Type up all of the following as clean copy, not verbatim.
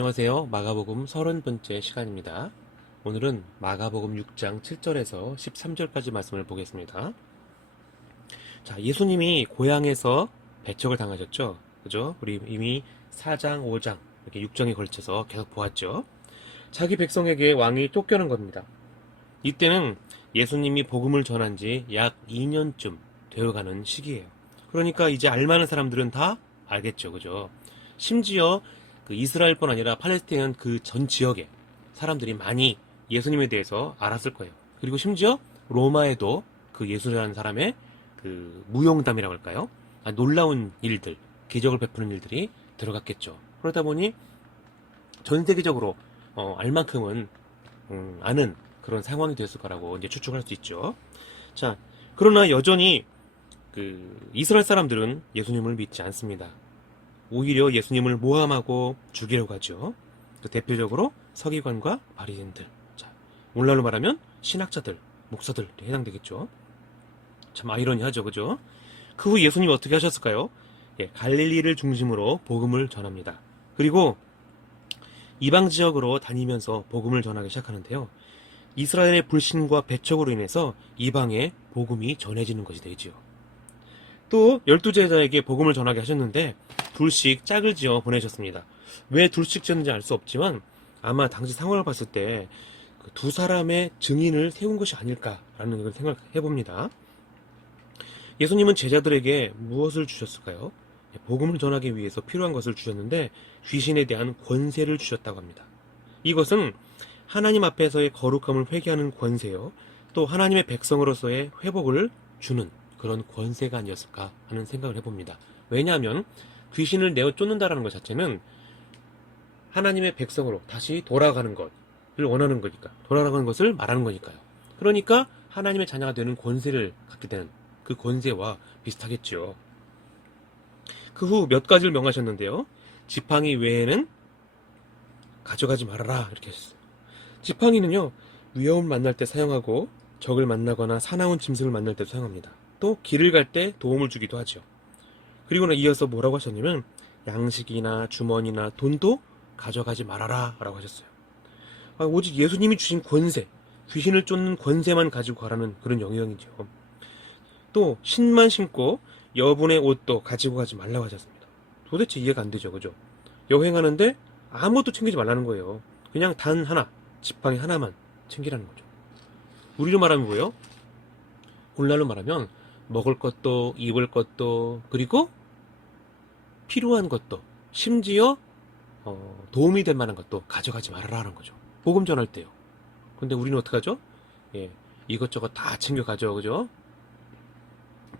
안녕하세요. 마가복음 30번째 시간입니다. 오늘은 마가복음 6장 7절에서 13절까지 말씀을 보겠습니다. 자, 예수님이 고향에서 배척을 당하셨죠? 그죠? 우리 이미 4장, 5장, 이렇게 6장에 걸쳐서 계속 보았죠? 자기 백성에게 왕이 쫓겨난 겁니다. 이때는 예수님이 복음을 전한 지 약 2년쯤 되어가는 시기예요. 그러니까 이제 알만한 사람들은 다 알겠죠. 그죠? 심지어 그 이스라엘뿐 아니라 팔레스타인 그 전 지역에 사람들이 많이 예수님에 대해서 알았을 거예요. 그리고 심지어 로마에도 그 예수라는 사람의 그 무용담이라고 할까요? 놀라운 일들, 기적을 베푸는 일들이 들어갔겠죠. 그러다 보니 전 세계적으로 알 만큼은 아는 그런 상황이 됐을 거라고 이제 추측할 수 있죠. 자, 그러나 여전히 그 이스라엘 사람들은 예수님을 믿지 않습니다. 오히려 예수님을 모함하고 죽이려고 하죠. 그 대표적으로 서기관과 바리새인들. 자, 오늘날로 말하면 신학자들, 목사들에 해당되겠죠. 참 아이러니하죠, 그죠? 그 후 예수님이 어떻게 하셨을까요? 예, 갈릴리를 중심으로 복음을 전합니다. 그리고 이방 지역으로 다니면서 복음을 전하기 시작하는데요. 이스라엘의 불신과 배척으로 인해서 이방에 복음이 전해지는 것이 되지요. 또 12제자에게 복음을 전하게 하셨는데 둘씩 짝을 지어 보내셨습니다. 왜 둘씩 지었는지 알 수 없지만 아마 당시 상황을 봤을 때 그 두 사람의 증인을 세운 것이 아닐까라는 걸 생각해 봅니다. 예수님은 제자들에게 무엇을 주셨을까요? 복음을 전하기 위해서 필요한 것을 주셨는데 귀신에 대한 권세를 주셨다고 합니다. 이것은 하나님 앞에서의 거룩함을 회개하는 권세요. 또 하나님의 백성으로서의 회복을 주는 그런 권세가 아니었을까 하는 생각을 해봅니다. 왜냐하면 귀신을 내어 쫓는다라는 것 자체는 하나님의 백성으로 다시 돌아가는 것을 원하는 거니까, 돌아가는 것을 말하는 거니까요. 그러니까 하나님의 자녀가 되는 권세를 갖게 되는 그 권세와 비슷하겠죠. 그 후 몇 가지를 명하셨는데요. 지팡이 외에는 가져가지 말아라 이렇게 하셨어요. 지팡이는요, 위험을 만날 때 사용하고 적을 만나거나 사나운 짐승을 만날 때 사용합니다. 또 길을 갈 때 도움을 주기도 하죠. 그리고는 이어서 뭐라고 하셨냐면 양식이나 주머니나 돈도 가져가지 말아라 라고 하셨어요. 오직 예수님이 주신 권세, 귀신을 쫓는 권세만 가지고 가라는 그런 영역이죠. 또 신만 신고 여분의 옷도 가지고 가지 말라고 하셨습니다. 도대체 이해가 안 되죠, 그죠? 여행하는데 아무것도 챙기지 말라는 거예요. 그냥 단 하나, 지팡이 하나만 챙기라는 거죠. 우리로 말하면 뭐예요? 오늘날로 말하면 먹을 것도 입을 것도 그리고 필요한 것도 심지어 도움이 될 만한 것도 가져가지 말아라는 거죠. 복음 전할 때요. 근데 우리는 어떡하죠? 예, 이것저것 다 챙겨가죠, 그죠?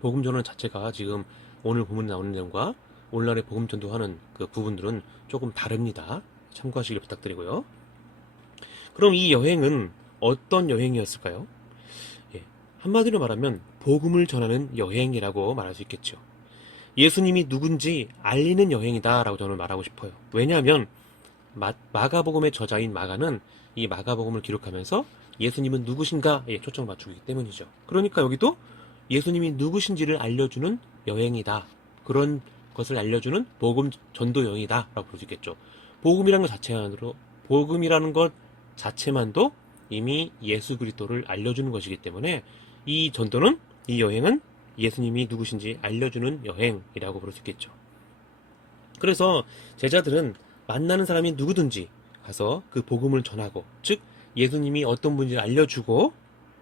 복음 전원 자체가 지금 오늘 본문에 나오는 내용과 오늘날의 복음 전도하는 그 부분들은 조금 다릅니다. 참고하시길 부탁드리고요. 그럼 이 여행은 어떤 여행이었을까요? 예, 한마디로 말하면 복음을 전하는 여행이라고 말할 수 있겠죠. 예수님이 누군지 알리는 여행이다라고 저는 말하고 싶어요. 왜냐하면 마가복음의 저자인 마가는 이 마가복음을 기록하면서 예수님은 누구신가에 초점을 맞추기 때문이죠. 그러니까 여기도 예수님이 누구신지를 알려주는 여행이다. 그런 것을 알려주는 복음 전도 여행이다 라고 볼 수 있겠죠. 복음이라는 것 자체만도 이미 예수 그리스도를 알려주는 것이기 때문에 이 전도는, 이 여행은 예수님이 누구신지 알려주는 여행이라고 볼 수 있겠죠. 그래서 제자들은 만나는 사람이 누구든지 가서 그 복음을 전하고, 즉 예수님이 어떤 분인지 알려주고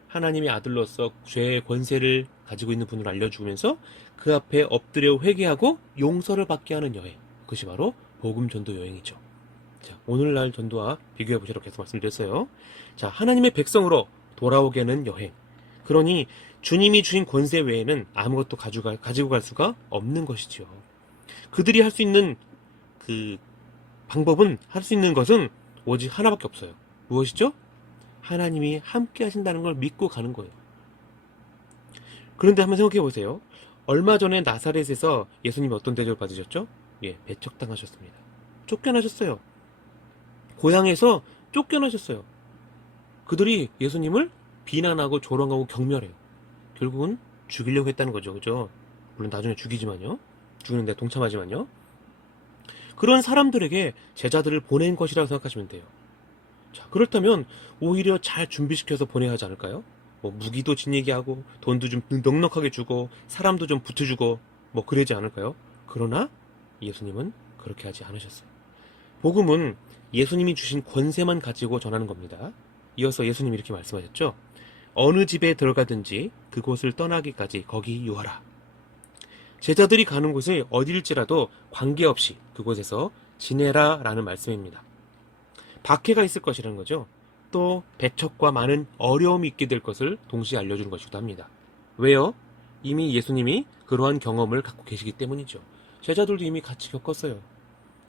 하나님의 아들로서 죄의 권세를 가지고 있는 분을 알려주면서 그 앞에 엎드려 회개하고 용서를 받게 하는 여행, 그것이 바로 복음 전도 여행이죠. 자, 오늘날 전도와 비교해 보시라고 계속 말씀드렸어요. 자, 하나님의 백성으로 돌아오게 하는 여행. 그러니 주님이 주신 권세 외에는 아무것도 가지고 갈 수가 없는 것이죠. 그들이 할 수 있는 그 방법은, 할 수 있는 것은 오직 하나밖에 없어요. 무엇이죠? 하나님이 함께 하신다는 걸 믿고 가는 거예요. 그런데 한번 생각해 보세요. 얼마 전에 나사렛에서 예수님이 어떤 대접을 받으셨죠? 예, 배척당하셨습니다. 쫓겨나셨어요. 고향에서 쫓겨나셨어요. 그들이 예수님을 비난하고 조롱하고 경멸해요. 결국은 죽이려고 했다는 거죠. 그죠? 물론 나중에 죽이지만요. 죽이는데 동참하지만요. 그런 사람들에게 제자들을 보낸 것이라고 생각하시면 돼요. 자, 그렇다면 오히려 잘 준비시켜서 보내야 하지 않을까요? 뭐 무기도 지니게 하고 돈도 좀 넉넉하게 주고 사람도 좀 붙여주고 뭐 그러지 않을까요? 그러나 예수님은 그렇게 하지 않으셨어요. 복음은 예수님이 주신 권세만 가지고 전하는 겁니다. 이어서 예수님이 이렇게 말씀하셨죠. 어느 집에 들어가든지 그곳을 떠나기까지 거기 유하라. 제자들이 가는 곳이 어딜지라도 관계없이 그곳에서 지내라 라는 말씀입니다. 박해가 있을 것이라는 거죠. 또 배척과 많은 어려움이 있게 될 것을 동시에 알려주는 것이기도 합니다. 왜요? 이미 예수님이 그러한 경험을 갖고 계시기 때문이죠. 제자들도 이미 같이 겪었어요.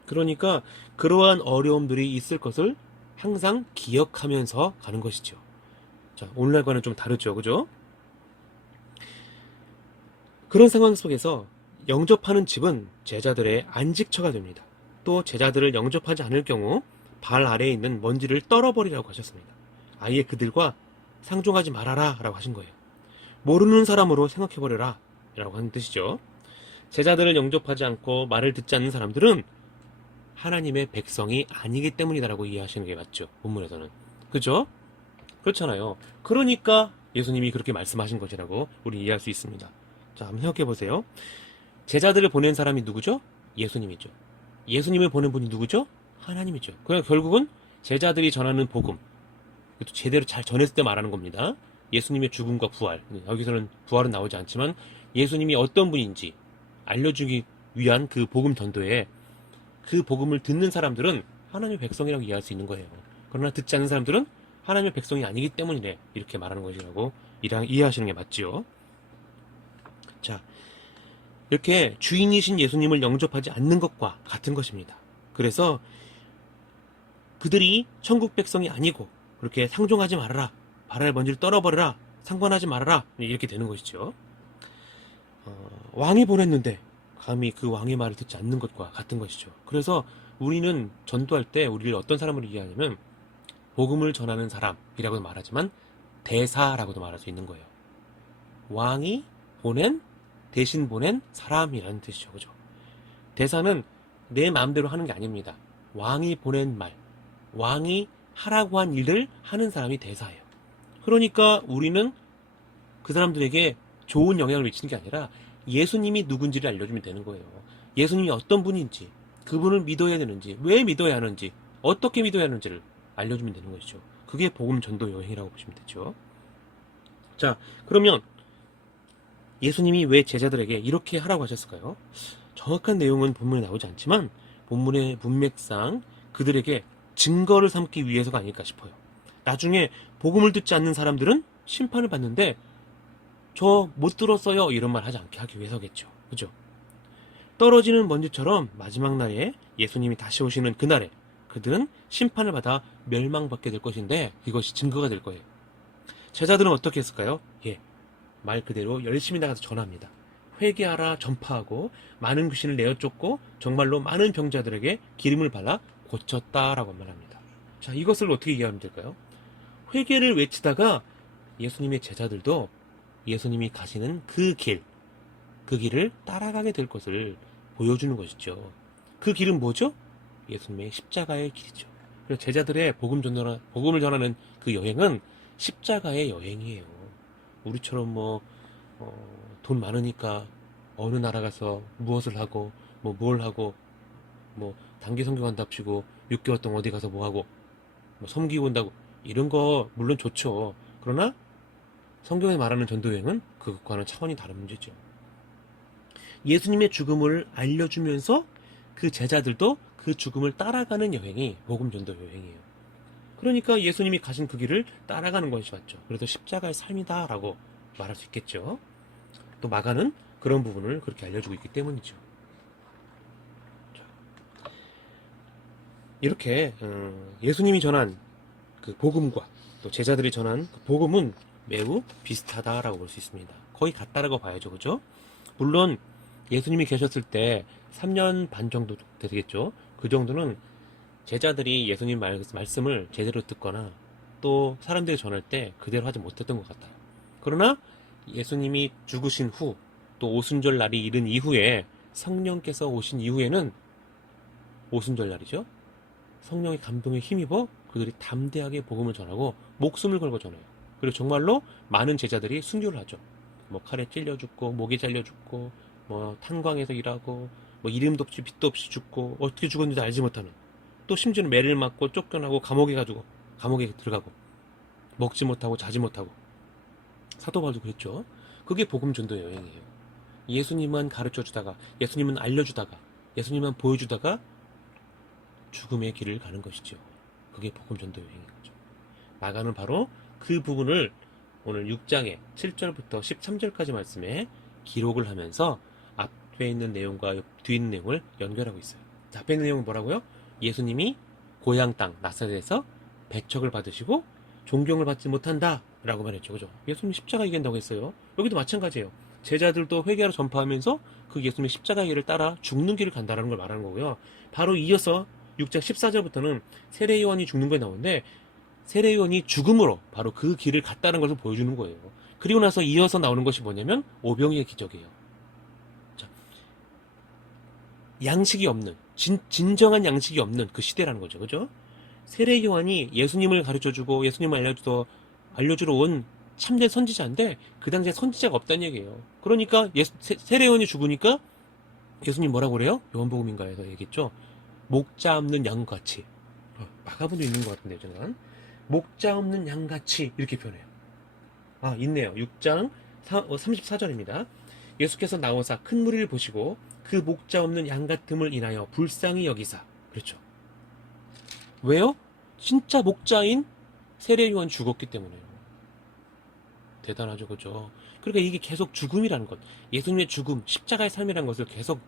그러니까 그러한 어려움들이 있을 것을 항상 기억하면서 가는 것이죠. 자, 오늘날과는 좀 다르죠. 그죠? 그런 상황 속에서 영접하는 집은 제자들의 안식처가 됩니다. 또 제자들을 영접하지 않을 경우 발 아래에 있는 먼지를 떨어버리라고 하셨습니다. 아예 그들과 상종하지 말아라 라고 하신 거예요. 모르는 사람으로 생각해버려라 라고 하는 뜻이죠. 제자들을 영접하지 않고 말을 듣지 않는 사람들은 하나님의 백성이 아니기 때문이다라고 이해하시는 게 맞죠. 본문에서는. 그죠? 그렇잖아요. 그러니까 예수님이 그렇게 말씀하신 것이라고 우리 이해할 수 있습니다. 자, 한번 생각해 보세요. 제자들을 보낸 사람이 누구죠? 예수님이죠. 예수님을 보낸 분이 누구죠? 하나님이죠. 그러니까 결국은 제자들이 전하는 복음, 제대로 잘 전했을 때 말하는 겁니다. 예수님의 죽음과 부활, 여기서는 부활은 나오지 않지만 예수님이 어떤 분인지 알려주기 위한 그 복음 전도에 그 복음을 듣는 사람들은 하나님의 백성이라고 이해할 수 있는 거예요. 그러나 듣지 않는 사람들은 하나님의 백성이 아니기 때문이래 이렇게 말하는 것이라고 이해하시는 게 맞지요. 자, 이렇게 주인이신 예수님을 영접하지 않는 것과 같은 것입니다. 그래서 그들이 천국 백성이 아니고 그렇게 상종하지 말아라, 발알 먼지를 떨어버려라, 상관하지 말아라 이렇게 되는 것이죠. 왕이 보냈는데 감히 그 왕의 말을 듣지 않는 것과 같은 것이죠. 그래서 우리는 전도할 때 우리를 어떤 사람으로 이해하냐면 복음을 전하는 사람이라고도 말하지만 대사라고도 말할 수 있는 거예요. 왕이 대신 보낸 사람이라는 뜻이죠. 그죠? 대사는 내 마음대로 하는 게 아닙니다. 왕이 보낸 말, 왕이 하라고 한 일을 하는 사람이 대사예요. 그러니까 우리는 그 사람들에게 좋은 영향을 미치는 게 아니라 예수님이 누군지를 알려주면 되는 거예요. 예수님이 어떤 분인지, 그분을 믿어야 되는지, 왜 믿어야 하는지, 어떻게 믿어야 하는지를 알려주면 되는 것이죠. 그게 복음 전도 여행이라고 보시면 되죠. 자, 그러면 예수님이 왜 제자들에게 이렇게 하라고 하셨을까요? 정확한 내용은 본문에 나오지 않지만 본문의 문맥상 그들에게 증거를 삼기 위해서가 아닐까 싶어요. 나중에 복음을 듣지 않는 사람들은 심판을 받는데 저 못 들었어요 이런 말 하지 않게 하기 위해서겠죠. 그죠? 떨어지는 먼지처럼 마지막 날에 예수님이 다시 오시는 그날에 그들은 심판을 받아 멸망받게 될 것인데 이것이 증거가 될 거예요. 제자들은 어떻게 했을까요? 말 그대로 열심히 나가서 전합니다. 회개하라 전파하고 많은 귀신을 내어 쫓고 정말로 많은 병자들에게 기름을 발라 고쳤다라고 말합니다. 자, 이것을 어떻게 이해하면 될까요? 회개를 외치다가 예수님의 제자들도 예수님이 가시는 그 길을 따라가게 될 것을 보여주는 것이죠. 그 길은 뭐죠? 예수님의 십자가의 길이죠. 그래서 제자들의 복음을 전하는 그 여행은 십자가의 여행이에요. 우리처럼 돈 많으니까 어느 나라 가서 무엇을 하고 뭘 하고 단기 선교한답시고 6개월 동안 어디 가서 뭐 하고 섬기고 온다고 이런 거 물론 좋죠. 그러나 성경에 말하는 전도여행은 그것과는 차원이 다른 문제죠. 예수님의 죽음을 알려주면서 그 제자들도 그 죽음을 따라가는 여행이 복음 전도 여행이에요. 그러니까 예수님이 가신 그 길을 따라가는 것이 맞죠. 그래서 십자가의 삶이다라고 말할 수 있겠죠. 또 마가는 그런 부분을 그렇게 알려주고 있기 때문이죠. 이렇게 예수님이 전한 그 복음과 또 제자들이 전한 그 복음은 매우 비슷하다라고 볼 수 있습니다. 거의 같다라고 봐야죠. 그죠? 물론 예수님이 계셨을 때 3년 반 정도 되겠죠. 그 정도는 제자들이 예수님 말씀을 제대로 듣거나 또 사람들이 전할 때 그대로 하지 못했던 것 같아요. 그러나 예수님이 죽으신 후 또 오순절 날이 이른 이후에 성령께서 오신 이후에는 오순절날이죠. 성령의 감동에 힘입어 그들이 담대하게 복음을 전하고 목숨을 걸고 전해요. 그리고 정말로 많은 제자들이 순교를 하죠. 뭐 칼에 찔려 죽고 목에 잘려 죽고 뭐 탄광에서 일하고 뭐 이름도 없이 빛도 없이 죽고 어떻게 죽었는지 알지 못하는, 또 심지어는 매를 맞고 쫓겨나고 감옥에 들어가고 먹지 못하고 자지 못하고. 사도 바울도 그랬죠. 그게 복음 전도 여행이에요. 예수님만 가르쳐 주다가, 예수님만 알려주다가, 예수님만 보여주다가 죽음의 길을 가는 것이죠. 그게 복음 전도 여행인 거죠. 마가는 바로 그 부분을 오늘 6장의 7절부터 13절까지 말씀에 기록을 하면서 앞에 있는 내용과 뒤에 있는 내용을 연결하고 있어요. 자, 앞에 있는 내용은 뭐라고요? 예수님이 고향 땅 나사렛에서 배척을 받으시고 존경을 받지 못한다 라고 말했죠. 그죠? 예수님 십자가 얘기한다고 했어요. 여기도 마찬가지예요. 제자들도 회개하러 전파하면서 그 예수님의 십자가 길을 따라 죽는 길을 간다는 걸 말하는 거고요. 바로 이어서 6장 14절부터는 세례 요한이 죽는 거에 나오는데, 세례 요한이 죽음으로 바로 그 길을 갔다는 것을 보여주는 거예요. 그리고 나서 이어서 나오는 것이 뭐냐면 오병이의 기적이에요. 자, 양식이 없는, 진정한 양식이 없는 그 시대라는 거죠. 그죠? 세례 요한이 예수님을 가르쳐주고 예수님을 알려주러 온 참된 선지자인데 그 당시에 선지자가 없다는 얘기예요. 그러니까 세례 요한이 죽으니까 예수님 뭐라고 그래요? 요한복음인가에서 얘기했죠. 목자 없는 양같이. 마가복음도 있는 것 같은데요, 저는. 목자 없는 양같이 이렇게 표현해요. 있네요. 6장 34절입니다. 예수께서 나오사 큰 무리를 보시고 그 목자 없는 양 같음을 인하여 불쌍히 여기사. 그렇죠. 왜요? 진짜 목자인 세례 요한 죽었기 때문에요. 대단하죠, 그죠? 그러니까 이게 계속 죽음이라는 것, 예수님의 죽음, 십자가의 삶이라는 것을 계속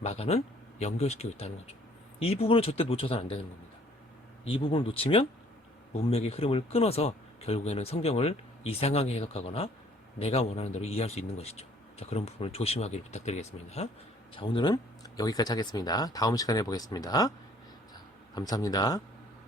마가는 연결시키고 있다는 거죠. 이 부분을 절대 놓쳐서는 안 되는 겁니다. 이 부분을 놓치면 문맥의 흐름을 끊어서 결국에는 성경을 이상하게 해석하거나 내가 원하는 대로 이해할 수 있는 것이죠. 자, 그런 부분을 조심하기를 부탁드리겠습니다. 자, 오늘은 여기까지 하겠습니다. 다음 시간에 보겠습니다. 자, 감사합니다.